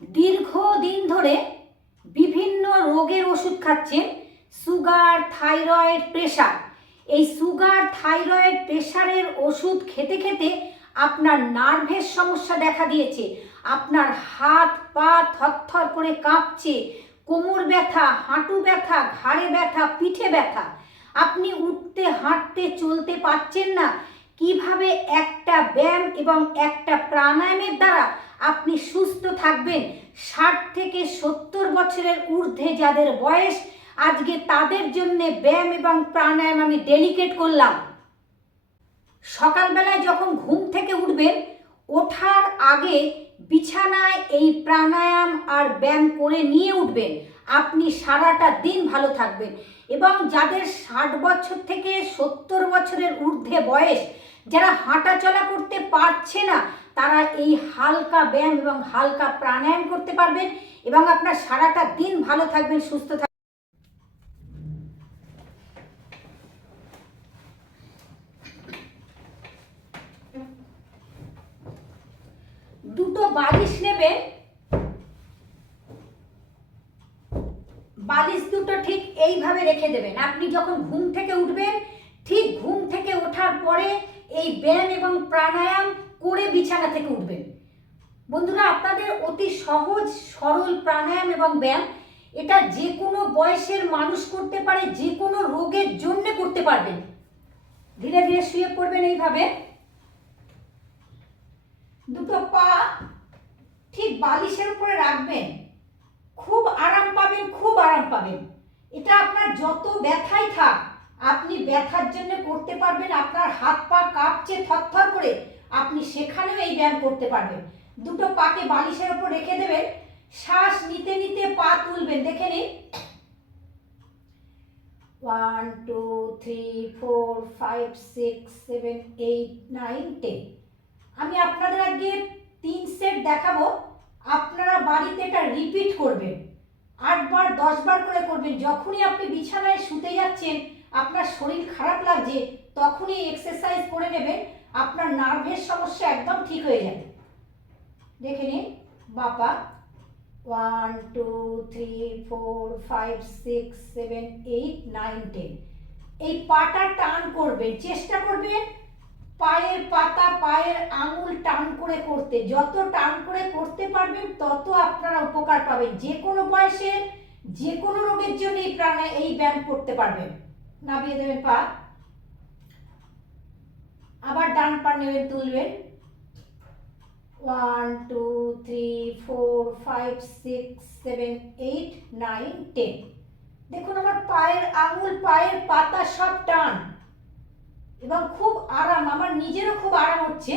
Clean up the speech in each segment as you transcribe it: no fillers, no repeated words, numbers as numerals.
দীর্ঘদিন ধরে বিভিন্ন রোগের ওষুধ খাচ্ছেন, সুগার, থাইরয়েড, প্রেশার। এই সুগার, থাইরয়েড, প্রেশারের ওষুধ খেতে খেতে আপনার নার্ভের সমস্যা দেখা দিয়েছে। আপনার হাত পা থরথর করে কাঁপছে, কোমর ব্যথা, হাঁটু ব্যথা, ঘাড়ে ব্যথা, পিঠে ব্যথা। আপনি উঠতে, হাঁটতে, চলতে পারছেন না। কিভাবে একটা ব্যায়াম এবং একটা প্রাণায়ামের দ্বারা আপনি সুস্থ থাকবেন? 60 থেকে 70 বছরের ঊর্ধ্বে যাদের বয়স, আজকে তাদের জন্য ব্যায়াম এবং প্রাণায়াম আমি ডেডিকেট করলাম। সকালবেলায় যখন ঘুম থেকে উঠবেন, ওঠার আগে বিছানায় এই প্রাণায়াম আর ব্যায়াম করে নিয়ে উঠবেন। আপনি সারাটা দিন ভালো থাকবেন। এবং যাদের 60 বছর থেকে 70 বছরের ঊর্ধ্বে বয়স, যারা হাঁটা চলা করতে পারছে না, তারা এই হালকা ব্যায়াম এবং হালকা প্রাণায়াম করতে পারবেন এবং আপনার সারাটা দিন ভালো থাকবেন, সুস্থ থাকবেন। দুটো বালিশ নেবেন, বালিশ দুটো ঠিক এইভাবে রেখে দেবেন। আপনি যখন ঘুম থেকে উঠবেন, ঠিক ঘুম থেকে ওঠার পরে এই ব্যায়াম এবং প্রাণায়াম করে বিছানা থেকে উঠবেন। বন্ধুরা, আপনাদের অতি সহজ সরল প্রাণায়াম এবং ব্যায়াম, এটা যে কোনো বয়সের মানুষ করতে পারে, যে কোনো রোগের জন্য করতে পারবেন। ধীরে ধীরে শুয়ে পড়বেন এইভাবে, দুটো পা ঠিক বালিশের উপরে রাখবেন। খুব আরাম পাবেন, খুব আরাম পাবেন। এটা আপনার যত ব্যথাই থাক, আপনি ব্যথার জন্য করতে পারবেন। আপনার হাত পা কাঁপছে থরথর করে, আপনি সেখানেও এই ব্যায়াম করতে পারবেন। দুটো পাকে বালিশের উপর রেখে দেবেন, শ্বাস নিতে নিতে পা তুলবেন। দেখে নিন, 1 2 3 4 5 6 7 8 9 10। আমি আপনাদের আগে 3 সেট দেখাবো। আপনারা বাড়িতে এটা রিপিট করবেন, 8 বার 10 বার করে করবেন। যখনই আপনি বিছানায় শুতে যাচ্ছেন, আপনার শরীর খারাপ লাগছে, তখনই এক্সারসাইজ করে নেবেন, আপনার নার্ভের সমস্যা একদম ঠিক হয়ে যাবে। দেখে নিন, বাপা 1 2 3 4 5 6 7 8 9 10। এই পাটা টান করবেন, চেষ্টা করবেন পায়ের পাতা, পায়ের আঙুল টান করে করতে। যত টান করে করতে পারবেন, তত আপনারা উপকার পাবেন। যে কোনো বয়সের যে কোনো রোগের জন্য এই ব্যায়াম করতে পারবেন। নামিয়ে দেবেন পা, আবার ডান পা নেবেন, তুলবেন। 1 2 3 4 5 6 7 8 9 10। দেখুন আমার পায়ের আঙুল, পায়ের পাতা সব টান এবং খুব আরাম। আমার নিজেরও খুব আরাম হচ্ছে।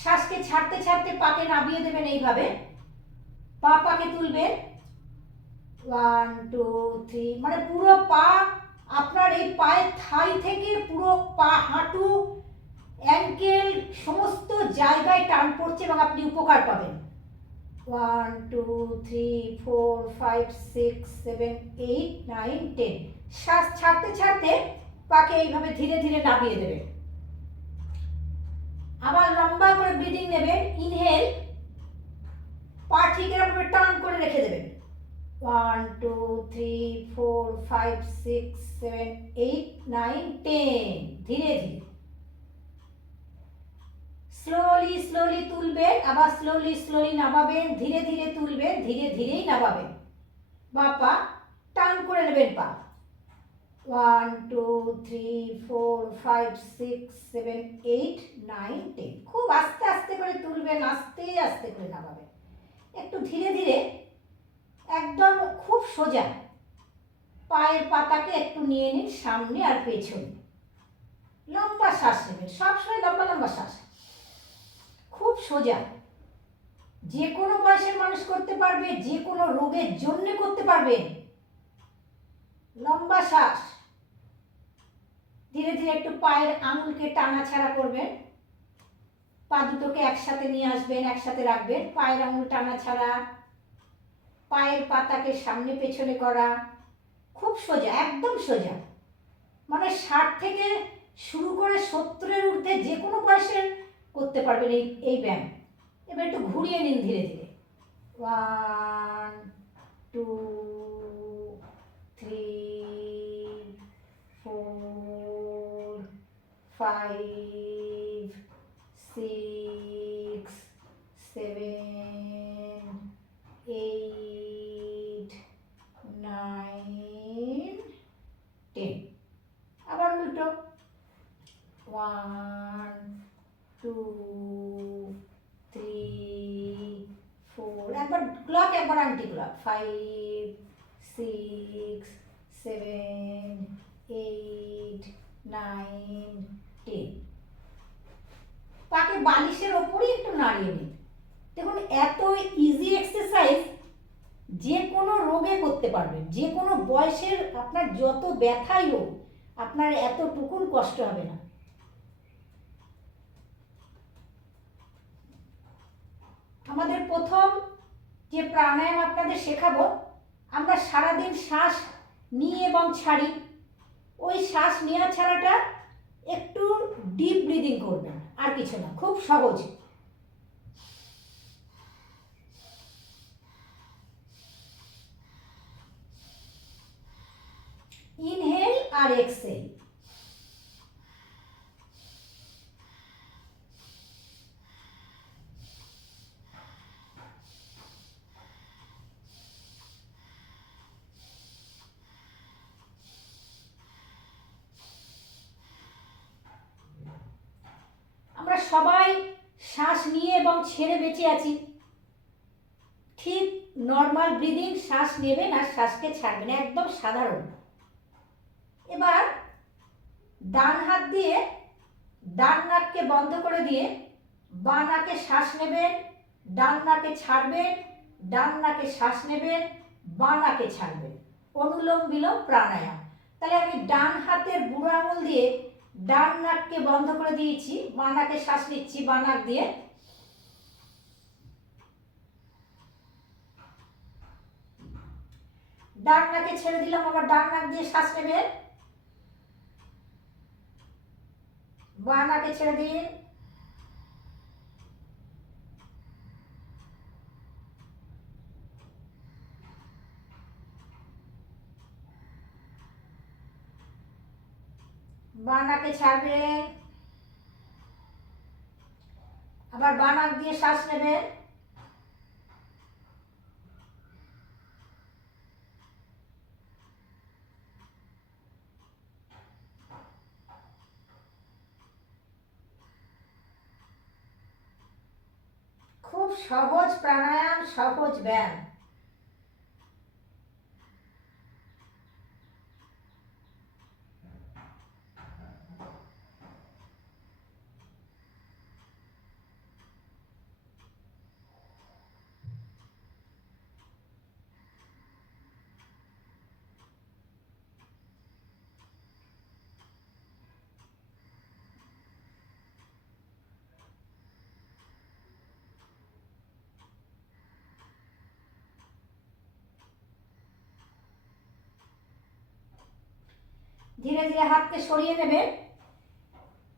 শ্বাসকে ছাড়তে ছাড়তে পাকে নামিয়ে দেবেন এইভাবে, পা পাকে তুলবেন। 1 2 3, মানে পুরো পা, আপনার এই পায়ের থাই থেকে পুরো পা, হাঁটু, অ্যাঙ্কেল, সমস্ত জায়গায় টান পড়ছে এবং আপনি উপকার পাবেন। 1 2 3 4 5 6 7 8 9 10। শ্বাস ছাড়তে ছাড়তে পাকে এইভাবে ধীরে ধীরে নামিয়ে দেবেন। আবার লম্বা করে ব্রিদিং নেবেন। ইনহেল, পা ঠিক এরকম টান করে রেখে দেবেন। 1 2 3 4 5 6 7 8 9 10। ধীরে ধীরে স্লোলি স্লোলি তুলবেন, আবার স্লোলি স্লোলি নামাবেন। ধীরে ধীরে তুলবেন, ধীরে ধীরেই নামাবেন। পা টান করে নেবেন পা। 1 2 3 4 5 6 7 8 9 10। খুব আস্তে আস্তে করে তুলবেন, আস্তে আস্তে করে নামাবেন। একটু ধীরে ধীরে, একদম খুব সোজা। পায়ের পাতাকে একটু নিয়ে নিন সামনে আর পেছনে। লম্বা শ্বাস নেবেন, সবসময় লম্বা লম্বা শ্বাস, খুব সোজা। যে কোনো বয়সের মানুষ করতে পারবে, যে কোনো রোগের জন্য করতে পারবেন। লম্বা শ্বাস। ধীরে ধীরে একটু পায়ের আঙুলকে টানাছাড়া করবেন, পা দুটোকে একসাথে নিয়ে আসবেন, একসাথে রাখবেন। পায়ের আঙুল টানাছাড়া, পায়ের পাতাকে সামনে পেছনে করা, খুব সোজা, একদম সোজা। মানে 60 থেকে শুরু করে 70-এর ঊর্ধ্বে যে কোনো বয়সের করতে পারবেন এই ব্যায়াম। এবার একটু ঘুরিয়ে নিন ধীরে ধীরে। 1 2 3 4 5 6 7 8 9 10 আবার উল্টো 1 2 3 4 একবার ক্লক একবার আন্টি ক্লক 5 6 7 8 9 10 পাকে বালিশের ওপরই একটু নাড়িয়ে নিন। দেখুন এত ইজি এক্সারসাইজ যে কোনো রোগে করতে পারবেন, যে কোনো বয়সের আপনার যত ব্যথাই হোক আপনার এতটুকুন কষ্ট হবে না। আমাদের প্রথম যে প্রাণায়াম আপনাদের শেখাবো, আমরা সারাদিন শ্বাস নিই এবং ছাড়ি। ওই শ্বাস নেওয়া ছাড়াটা একটু ডিপ ব্রিদিং করবেন, আর কিছু না, খুব সহজ। ইনহেল আর এক্সহেল। আমরা সবাই শ্বাস নিয়ে এবং ছেড়ে বেঁচে আছি। ঠিক নর্মাল ব্রিদিং, শ্বাস নেবেন আর শ্বাসকে ছাড়বেন, একদম সাধারণ। এবার ডান হাত দিয়ে ডান নাককে বন্ধ করে দিয়ে বাঁ নাকে শ্বাস নেবেন, ডান নাকে ছাড়বেন, ডান নাকে শ্বাস নেবেন, বাঁ নাকে ছাড়বেন। অনুলোম বিলোম প্রাণায়াম। তাহলে আমি ডান হাতের বুড়ো আঙুল দিয়ে ডান নাককে বন্ধ করে দিয়েছি, বাঁ নাকে শ্বাস নিচ্ছি বাঁ নাক দিয়ে। ডান নাকে ছেড়ে দিলাম, আবার ডান নাক দিয়ে শ্বাস নেবেন, বাঁ নাকে ছেড়ে দিন, বাঁ নাকে ছাড়বেন, আবার বাঁ নাক দিয়ে শ্বাস নেবেন, খুব সহজ প্রাণায়াম, সহজ ব্যায়াম। ধীরে ধীরে হাতকে সরিয়ে নেবেন।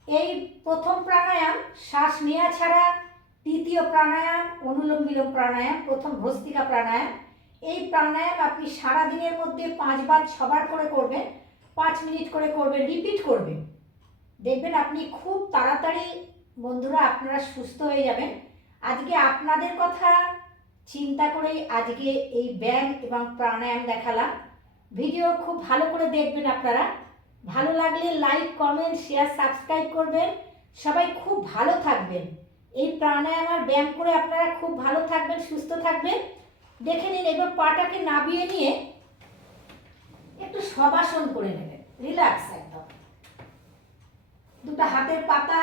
এই প্রথম প্রাণায়াম শ্বাস নেওয়া ছাড়া, তৃতীয় প্রাণায়াম অনুলোম বিলোম প্রাণায়াম, প্রথম ভস্ত্রিকা প্রাণায়াম। এই প্রাণায়াম আপনি সারাদিনের মধ্যে 5 বার 6 বার করে করবেন, 5 মিনিট করে করবেন, রিপিট করবেন। দেখবেন আপনি খুব তাড়াতাড়ি বন্ধুরা আপনারা সুস্থ হয়ে যাবেন। আজকে আপনাদের কথা চিন্তা করেই আজকে এই ব্যায়াম এবং প্রাণায়াম দেখালাম। ভিডিও খুব ভালো করে দেখবেন আপনারা। ভালো লাগলে লাইক, কমেন্ট, শেয়ার, সাবস্ক্রাইব করবেন। সবাই খুব ভালো থাকবেন। এই প্রাণায়াম আর ব্যায়াম করে আপনারা খুব ভালো থাকবেন, সুস্থ থাকবেন। দেখে নিন, এবার পাটাকে নামিয়ে নিয়ে একটু শবাসন করে নেবেন, রিল্যাক্স একদম। দুটো হাতের পাতা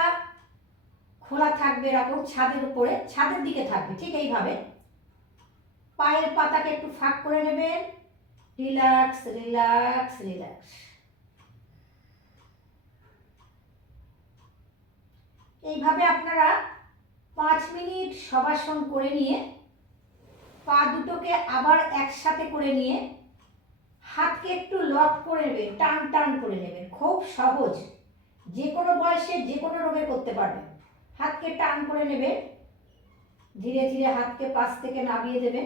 খোলা থাকবে, এরকম ছাদের উপরে, ছাদের দিকে থাকবে, ঠিক এইভাবে। পায়ের পাতাকে একটু ফাঁক করে নেবেন, রিল্যাক্স রিল্যাক্স রিল্যাক্স। এইভাবে আপনারা 5 মিনিট শবাসন করে নিয়ে পা দুটোকে আবার একসাথে করে নিয়ে হাতকে একটু লক করে নেবেন, টান টান করে নেবেন। খুব সহজ, যে কোনো বয়সে যে কোনো রোগে করতে পারবেন। হাতকে টান করে নেবেন, ধীরে ধীরে হাতকে পাশ থেকে নামিয়ে দেবেন।